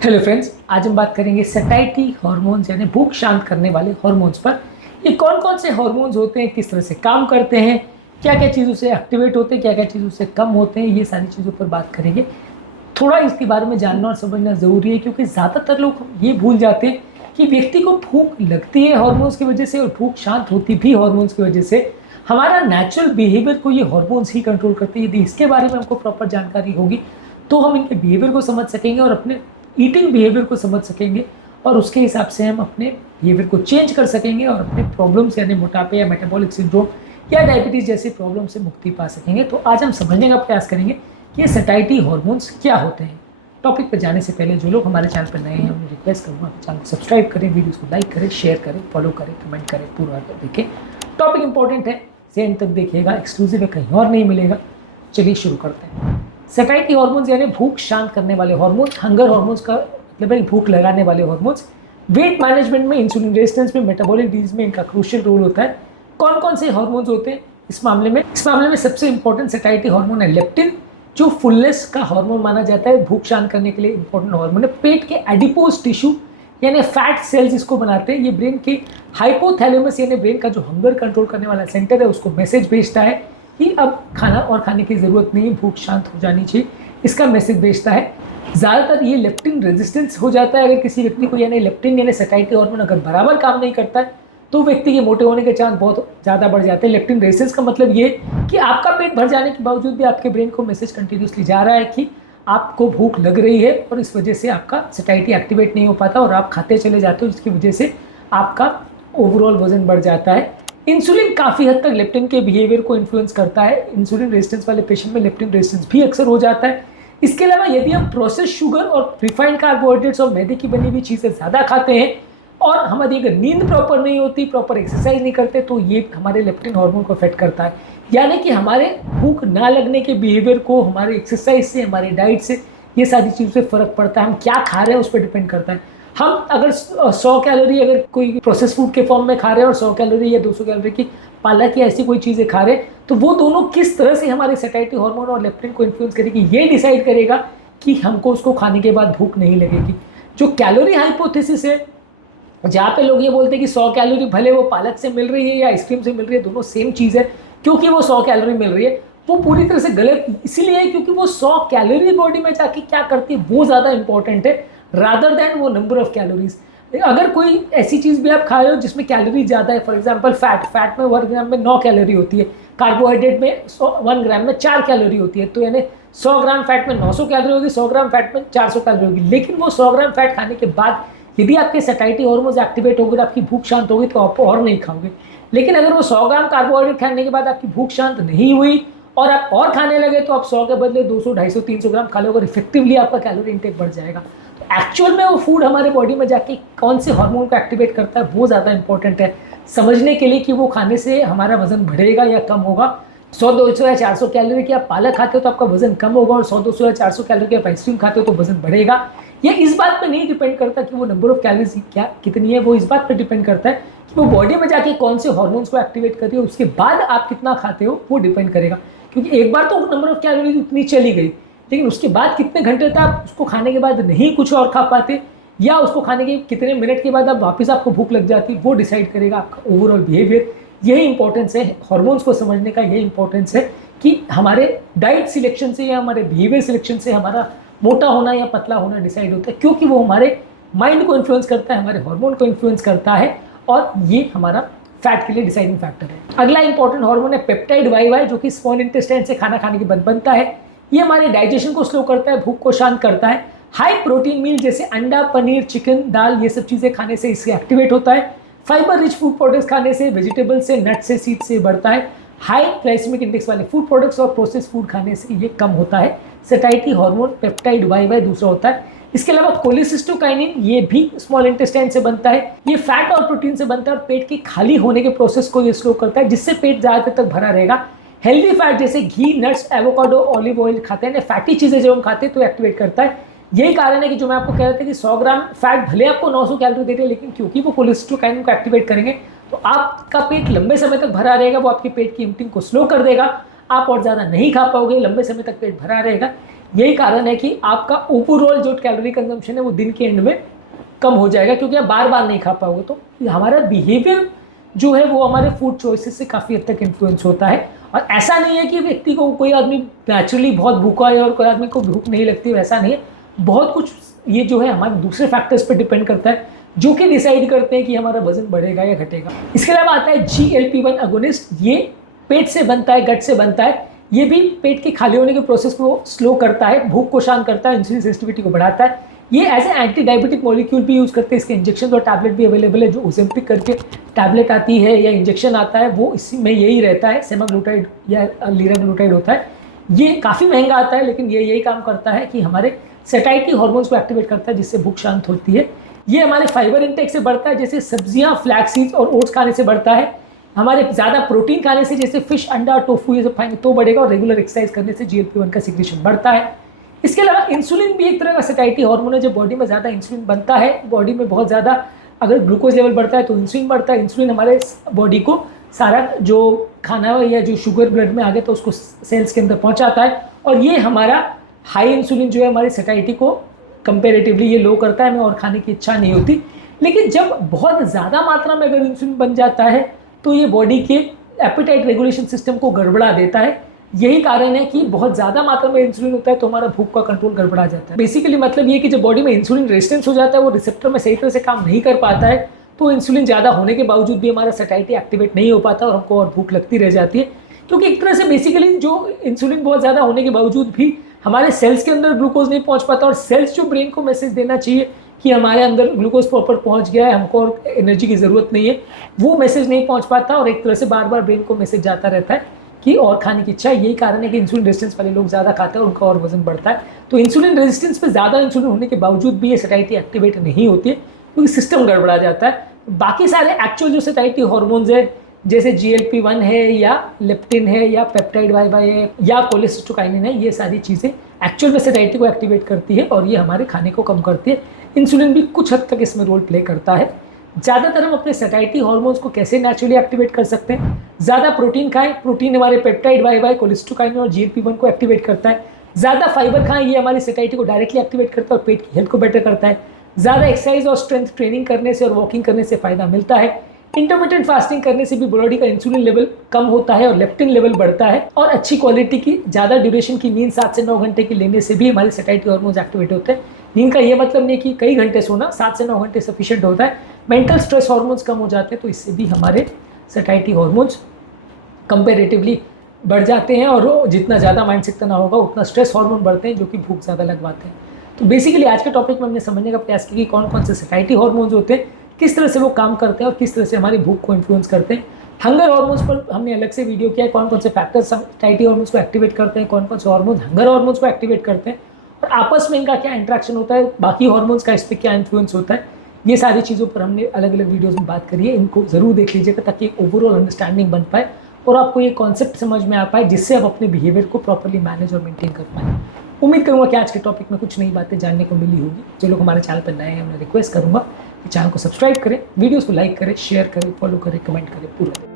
Hello friends, आज हम बात करेंगे सैटिस्फैक्टरी हार्मोन्स यानी भूख शांत करने वाले हार्मोन्स पर। ये कौन कौन से हार्मोन्स होते हैं, किस तरह से काम करते हैं, क्या क्या चीज़ों से एक्टिवेट होते हैं, क्या क्या चीज़ों से कम होते हैं, ये सारी चीज़ों पर बात करेंगे। थोड़ा इसके बारे में जानना और समझना ज़रूरी है क्योंकि ज़्यादातर लोग ये भूल जाते हैं कि व्यक्ति को भूख लगती है हार्मोन्स की वजह से और भूख शांत होती भी हार्मोन्स की वजह से। हमारा नेचुरल बिहेवियर को ये हार्मोन्स ही कंट्रोल करते हैं। यदि इसके बारे में हमको प्रॉपर जानकारी होगी तो हम इनके बिहेवियर को समझ सकेंगे और अपने ईटिंग बिहेवियर को समझ सकेंगे और उसके हिसाब से हम अपने बिहेवियर को चेंज कर सकेंगे और अपने प्रॉब्लम्स यानी मोटापे या मेटाबॉलिक सिंड्रोम या डायबिटीज़ जैसी प्रॉब्लम से मुक्ति पा सकेंगे। तो आज हम समझने का प्रयास करेंगे कि ये सैटिस्फैक्टरी हार्मोन्स क्या होते हैं। टॉपिक पर जाने से पहले जो लोग हमारे चैनल पर नए हैं उन्हें रिक्वेस्ट करूँगा चैनल को सब्सक्राइब करें, वीडियोज़ को लाइक करें, शेयर करें, फॉलो करें, कमेंट करें, पूरा देखें। टॉपिक इंपॉर्टेंट है, से एंड तक देखिएगा, एक्सक्लूसिव है, कहीं और नहीं मिलेगा। चलिए शुरू करते हैं। सैटिस्फैक्टरी हार्मोन्स यानी भूख शांत करने वाले हार्मोन्स, हंगर हार्मोन्स का मतलब है भूख लगाने वाले हार्मोन्स। वेट मैनेजमेंट में, इंसुलिन रेजिस्टेंस में, मेटाबॉलिक डिजीज में इनका क्रूशियल रोल होता है। कौन कौन से हार्मोन्स होते हैं इस मामले में सबसे इंपॉर्टेंट सैटिस्फैक्टरी हार्मोन है लेप्टिन, जो फुलनेस का हार्मोन माना जाता है, भूख शांत करने के लिए इंपॉर्टेंट हार्मोन है। पेट के एडिपोज टिश्यू यानी फैट सेल्स इसको बनाते हैं। ये ब्रेन के हाइपोथैलेमस यानी ब्रेन का जो हंगर कंट्रोल करने वाला सेंटर है उसको मैसेज भेजता है कि अब खाना और खाने की ज़रूरत नहीं है, भूख शांत हो जानी चाहिए, इसका मैसेज भेजता है। ज़्यादातर ये लेप्टिन रेजिस्टेंस हो जाता है अगर किसी व्यक्ति को, यानी लेप्टिन यानी सैटिस्फैक्टरी हार्मोन अगर बराबर काम नहीं करता है तो व्यक्ति के मोटे होने के चांस बहुत ज़्यादा बढ़ जाते हैं। लेप्टिन रेजिस्टेंस का मतलब ये कि आपका पेट भर जाने के बावजूद भी आपके ब्रेन को मैसेज कंटिन्यूसली जा रहा है कि आपको भूख लग रही है और इस वजह से आपका सैटिस्फैक्टरी एक्टिवेट नहीं हो पाता और आप खाते चले जाते हो, जिसकी वजह से आपका ओवरऑल वजन बढ़ जाता है। इंसुलिन काफ़ी हद तक लेप्टिन के बिहेवियर को इन्फ्लुएंस करता है। इंसुलिन रेजिस्टेंस वाले पेशेंट में लेप्टिन रेजिस्टेंस भी अक्सर हो जाता है। इसके अलावा यदि हम प्रोसेस शुगर और रिफाइंड कार्बोहाइड्रेट्स और मैदे की बनी हुई चीज़ें ज़्यादा खाते हैं और हमारी अगर नींद प्रॉपर नहीं होती, प्रॉपर एक्सरसाइज नहीं करते, तो ये हमारे लेप्टिन हार्मोन को अफेक्ट करता है। यानी कि हमारे भूख ना लगने के बिहेवियर को हमारे एक्सरसाइज से, हमारे डाइट से, ये सारी चीज़ों से फ़र्क पड़ता है। हम क्या खा रहे हैं उस पर डिपेंड करता है। हम अगर 100 कैलोरी अगर कोई प्रोसेस फूड के फॉर्म में खा रहे हैं और 100 कैलोरी या 200 कैलोरी की पालक या ऐसी कोई चीज़ें खा रहे हैं, तो वो दोनों किस तरह से हमारे सैटिस्फैक्टरी हार्मोन और लेप्टिन को इन्फ्लुएंस करेगी, ये डिसाइड करेगा कि हमको उसको खाने के बाद भूख नहीं लगेगी। जो कैलोरी हाइपोथेसिस है, जहाँ पे लोग ये बोलते हैं कि 100 कैलोरी भले वो पालक से मिल रही है या आइसक्रीम से मिल रही है, दोनों सेम चीज़ है क्योंकि वो 100 कैलोरी मिल रही है, वो पूरी तरह से गलत इसीलिए है क्योंकि वो 100 कैलोरी बॉडी में जाके क्या करती है वो ज़्यादा इंपॉर्टेंट है रादर देन वो नंबर ऑफ कैलोरीज। अगर कोई ऐसी चीज़ भी आप खा रहे हो जिसमें कैलोरी ज़्यादा है, फॉर एग्जांपल फैट में 1 ग्राम में 9 कैलोरी होती है, कार्बोहाइड्रेट में 1 ग्राम में 4 कैलोरी होती है, तो यानी 100 ग्राम फैट में 900 कैलोरी होगी, 100 ग्राम फैट में 400 कैलोरी होगी। लेकिन वो 100 ग्राम फैट खाने के बाद यदि आपके सैटिस्फैक्टरी हार्मोन्स एक्टिवेट होंगे तो आपकी भूख शांत होगी तो आप और नहीं खाओगे। लेकिन अगर वो 100 ग्राम कार्बोहाइड्रेट खाने के बाद आपकी भूख शांत नहीं हुई और आप और खाने लगे तो आप 100 के बदले 200, 250, 300 ग्राम खा लोगे और इफेक्टिवली आपका कैलोरी इंटेक बढ़ जाएगा। तो एक्चुअल में वो फूड हमारे बॉडी में जाके कौन से हार्मोन को एक्टिवेट करता है वो ज़्यादा इंपॉर्टेंट है समझने के लिए कि वो खाने से हमारा वजन बढ़ेगा या कम होगा। 100, 200 या 400 कैलोरी की आप पालक खाते हो तो आपका वजन कम होगा और 100, 200 या 400 कैलोरी की आप आइसक्रीम खाते हो तो वजन बढ़ेगा। ये इस बात पे नहीं डिपेंड करता कि वो नंबर ऑफ कैलोरीज क्या कितनी है, वो इस बात पे डिपेंड करता है कि वो बॉडी में जाके कौन से हार्मोन्स को एक्टिवेट कर रही है, उसके बाद आप कितना खाते हो वो डिपेंड करेगा। क्योंकि एक बार तो नंबर ऑफ कैलोरीज उतनी चली गई, लेकिन उसके बाद कितने घंटे तक आप उसको खाने के बाद नहीं कुछ और खा पाते या उसको खाने के कितने मिनट के बाद आप वापस आपको भूख लग जाती, वो डिसाइड करेगा आपका ओवरऑल बिहेवियर। यही इंपॉर्टेंस है हार्मोन्स को समझने का, यही इंपॉर्टेंस है कि हमारे डाइट सिलेक्शन से या हमारे बिहेवियर सिलेक्शन से हमारा मोटा होना या पतला होना डिसाइड होता है, क्योंकि वो हमारे माइंड को इन्फ्लुएंस करता है, हमारे हार्मोन को इन्फ्लुएंस करता है और ये हमारा फैट के लिए डिसाइडिंग फैक्टर है। अगला इंपॉर्टेंट हार्मोन है पेप्टाइड वाई, जो कि स्मॉल इंटेस्टाइन से खाना खाने के बाद बनता है। ये हमारे डाइजेशन को स्लो करता है, भूख को शांत करता है। हाई प्रोटीन मील जैसे अंडा, पनीर, चिकन, दाल, ये सब चीज़ें खाने से इससे एक्टिवेट होता है। फाइबर रिच फूड प्रोडक्ट्स खाने से, वेजिटेबल से, नट से, सीड से बढ़ता है। हाई ग्लाइसेमिक इंडेक्स वाले फूड प्रोडक्ट्स और प्रोसेस फूड खाने से ये कम होता है। सैटिस्फैक्टरी हार्मोन पेप्टाइड वाई दूसरा होता है। इसके अलावा कोलिसिस्टोकाइनिन, ये भी स्मॉल इंटेस्टाइन से बनता है। ये फैट और प्रोटीन से बनता है और पेट के खाली होने के प्रोसेस को ये स्लो करता है, जिससे पेट ज़्यादा देर तक भरा रहेगा। हेल्दी फैट जैसे घी, नट्स, एवोकाडो, ऑलिव ऑयल खाते हैं, फैटी चीज़ें जब हम खाते हैं तो एक्टिवेट करता है। यही कारण है कि जो मैं आपको कह रहा था कि 100 ग्राम फैट भले आपको 900 कैलोरी दे रही है, लेकिन क्योंकि वो कोलेस्ट्रोकाइनिन को एक्टिवेट करेंगे तो आपका पेट लंबे समय तक भरा रहेगा, वो आपके पेट की एम्प्टिंग को स्लो कर देगा, आप और ज़्यादा नहीं खा पाओगे, लंबे समय तक पेट भरा रहेगा। यही कारण है कि आपका ओवरऑल जो कैलोरी कंजम्पशन है वो दिन के एंड में कम हो जाएगा, क्योंकि आप बार बार नहीं खा पाओगे। तो हमारा बिहेवियर जो है वो हमारे फूड चॉइसेस से काफ़ी हद तक इन्फ्लुएंस होता है। और ऐसा नहीं है कि व्यक्ति को, कोई आदमी नेचुरली बहुत भूखा है और कोई आदमी को भूख नहीं लगती, वैसा नहीं है। बहुत कुछ ये जो है हमारे दूसरे फैक्टर्स पर डिपेंड करता है, जो कि डिसाइड करते हैं कि हमारा वजन बढ़ेगा या घटेगा। इसके अलावा आता है GLP-1 अगोनिस्ट। ये पेट से बनता है, गट से बनता है। ये भी पेट के खाली होने के प्रोसेस को स्लो करता है, भूख को शांत करता है, इंसुलिन सेंसिटिविटी को बढ़ाता है। ये as a anti diabetic molecule भी यूज़ करते हैं। इसके इंजेक्शन और टैबलेट भी अवेलेबल है। जो ओजेम्पिक करके टैबलेट आती है या इंजेक्शन आता है वो इसी में यही रहता है, सेमाग्लूटाइड या लीराग्लूटाइड होता है। ये काफ़ी महंगा आता है, लेकिन ये यही काम करता है कि हमारे सेटाइटी हार्मोन्स को एक्टिवेट करता है, जिससे भूख शांत होती है। ये हमारे फाइबर इंटेक से बढ़ता है, जैसे सब्जियां, फ्लैक्स सीड्स और ओट्स खाने से बढ़ता है। हमारे ज़्यादा प्रोटीन खाने से, जैसे फिश, अंडा, टोफू, ये सब खाएंगे तो बढ़ेगा। और रेगुलर एक्सरसाइज करने से GLP-1 का सिक्रेशन बढ़ता है। इसके अलावा इंसुलिन भी एक तरह का सेटाइटी हार्मोन है। जब बॉडी में ज़्यादा इंसुलिन बनता है, बॉडी में बहुत ज़्यादा अगर ग्लूकोज लेवल बढ़ता है तो इंसुलिन बढ़ता है। इंसुलिन हमारे बॉडी को सारा जो खाना या जो शुगर ब्लड में आ गया तो उसको सेल्स के अंदर पहुंचाता है। और ये हमारा हाई इंसुलिन जो है हमारी सेटाइटी को कंपेरेटिवली ये लो करता है, हमें और खाने की इच्छा नहीं होती। लेकिन जब बहुत ज़्यादा मात्रा में अगर इंसुलिन बन जाता है तो ये बॉडी के एपेटाइट रेगुलेशन सिस्टम को गड़बड़ा देता है। यही कारण है कि बहुत ज़्यादा मात्रा में इंसुलिन होता है तो हमारा भूख का कंट्रोल गड़बड़ा जाता है। बेसिकली मतलब ये कि जब बॉडी में इंसुलिन रेजिस्टेंस हो जाता है, वो रिसेप्टर में सही तरह से काम नहीं कर पाता है, तो इंसुलिन ज़्यादा होने के बावजूद भी हमारा सेटाइटी एक्टिवेट नहीं हो पाता और हमको और भूख लगती रह जाती है। क्योंकि एक तरह से बेसिकली जो इंसुलिन बहुत ज़्यादा होने के बावजूद भी हमारे सेल्स के अंदर ग्लूकोज नहीं पहुँच पाता, और सेल्स जो ब्रेन को मैसेज देना चाहिए कि हमारे अंदर ग्लूकोज प्रॉपर पहुँच गया है, हमको और एनर्जी की ज़रूरत नहीं है, वो मैसेज नहीं पहुँच पाता। और एक तरह से बार बार ब्रेन को मैसेज जाता रहता है कि और खाने की इच्छा। यही कारण है कि इंसुलिन रेजिस्टेंस वाले लोग ज़्यादा खाते हैं और उनका और वजन बढ़ता है। तो इंसुलिन रेजिस्टेंस पे ज़्यादा इंसुलिन होने के बावजूद भी ये सेटाइटी एक्टिवेट नहीं होती है, क्योंकि सिस्टम गड़बड़ा जाता है। बाकी सारे एक्चुअल जो सेटाइटी हार्मोन्स है, जैसे GLP-1 है या लेप्टिन है या पेप्टाइड YY है या कोलेसिस्टोकाइनिन है, ये सारी चीज़ें एक्चुअल में सेटाइटी को एक्टिवेट करती है और ये हमारे खाने को कम करती है। इंसुलिन भी कुछ हद तक इसमें रोल प्ले करता है। ज़्यादातर हम अपने सेटाइटी हार्मोन्स को कैसे नेचुरली एक्टिवेट कर सकते हैं? ज़्यादा प्रोटीन खाएं। प्रोटीन हमारे पेप्टाइड YY, कोलेसिस्टोकाइनिन और GLP-1 को एक्टिवेट करता है। ज़्यादा फाइबर खाएं, ये हमारी सेटाइटी को डायरेक्टली एक्टिवेट करता है और पेट की हेल्थ को बेटर करता है। ज़्यादा एक्सरसाइज और स्ट्रेंथ ट्रेनिंग करने से और वॉकिंग करने से फ़ायदा मिलता है। इंटरमिटेंट फास्टिंग करने से भी बॉडी का इंसुलिन लेवल कम होता है और लेप्टिन लेवल बढ़ता है। और अच्छी क्वालिटी की ज़्यादा ड्यूरेशन की नींद 7 से 9 घंटे की लेने से भी हमारे सेटाइटी हार्मोन्स एक्टिवेट होते हैं। नींद का ये मतलब नहीं कि कई घंटे सोना, 7 से 9 घंटे सफिशिएंट होता है। मेंटल स्ट्रेस हार्मोन्स कम हो जाते हैं, तो इससे भी हमारे सेटाइटी हार्मोन्स कंपेरेटिवली बढ़ जाते हैं। और जितना ज़्यादा मानसिक तनाव होगा उतना स्ट्रेस हार्मोन बढ़ते हैं, जो कि भूख ज़्यादा लगवाते हैं। तो बेसिकली आज के टॉपिक में हमने समझने का प्रयास किया कि कौन कौन से सेटाइटी हार्मोन्स होते हैं, किस तरह से वो काम करते हैं और किस तरह से हमारी भूख को इन्फ्लुएंस करते हैं। हंगर हार्मोन्स पर हमने अलग से वीडियो किया है, कौन कौन से फैक्टर्स सेटाइटी हार्मोन्स को एक्टिवेट करते हैं, कौन कौन से हार्मोन्स हंगर हार्मोन्स को एक्टिवेट करते हैं और आपस में इनका क्या इंट्रैक्शन होता है, बाकी हार्मोन्स का इस पर क्या इन्फ्लुएंस होता है। ये सारी चीज़ों पर हमने अलग अलग वीडियोज़ में बात करी है। इनको ज़रूर देख लीजिएगा ताकि एक ओवरऑल अंडरस्टैंडिंग बन पाए और आपको ये कॉन्सेप्ट समझ में आ पाए, जिससे आप अपने बिहेवियर को प्रॉपर्ली मैनेज और मेंटेन कर पाएँ। उम्मीद करूँगा कि आज के टॉपिक में कुछ नई बातें जानने को मिली होगी। जो लोग हमारे चैनल पर नए हैं, मैं रिक्वेस्ट करूँगा कि चैनल को सब्सक्राइब करें, वीडियोज़ को लाइक करें, शेयर करें, फॉलो करें, कमेंट करें पूरा।